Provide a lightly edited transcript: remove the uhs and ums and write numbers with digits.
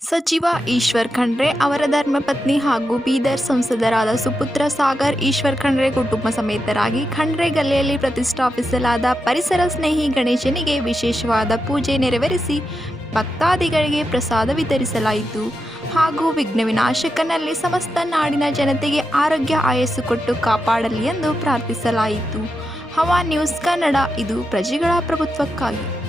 ಸಚಿವ ಈಶ್ವರ್ ಖಂಡ್ರೆ ಅವರ ಧರ್ಮಪತ್ನಿ ಹಾಗೂ ಬೀದರ್ ಸಂಸದರಾದ ಸುಪುತ್ರ ಸಾಗರ್ ಈಶ್ವರ್ ಖಂಡ್ರೆ ಕುಟುಂಬ ಸಮೇತರಾಗಿ ಖಂಡ್ರೆ ಗಲ್ಲೆಯಲ್ಲಿ ಪ್ರತಿಷ್ಠಾಪಿಸಲಾದ ಪರಿಸರ ಸ್ನೇಹಿ ಗಣೇಶನಿಗೆ ವಿಶೇಷವಾದ ಪೂಜೆ ನೆರವೇರಿಸಿ ಭಕ್ತಾದಿಗಳಿಗೆ ಪ್ರಸಾದ ವಿತರಿಸಲಾಯಿತು ಹಾಗೂ ವಿಘ್ನ ವಿನಾಶಕನಲ್ಲಿ ಸಮಸ್ತ ನಾಡಿನ ಜನತೆಗೆ ಆರೋಗ್ಯ ಆಯಸ್ಸು ಕೊಟ್ಟು ಕಾಪಾಡಲಿ ಎಂದು ಪ್ರಾರ್ಥಿಸಲಾಯಿತು. ಹವಾ ನ್ಯೂಸ್ ಕನ್ನಡ, ಇದು ಪ್ರಜೆಗಳ ಪ್ರಭುತ್ವಕ್ಕಾಗಿ.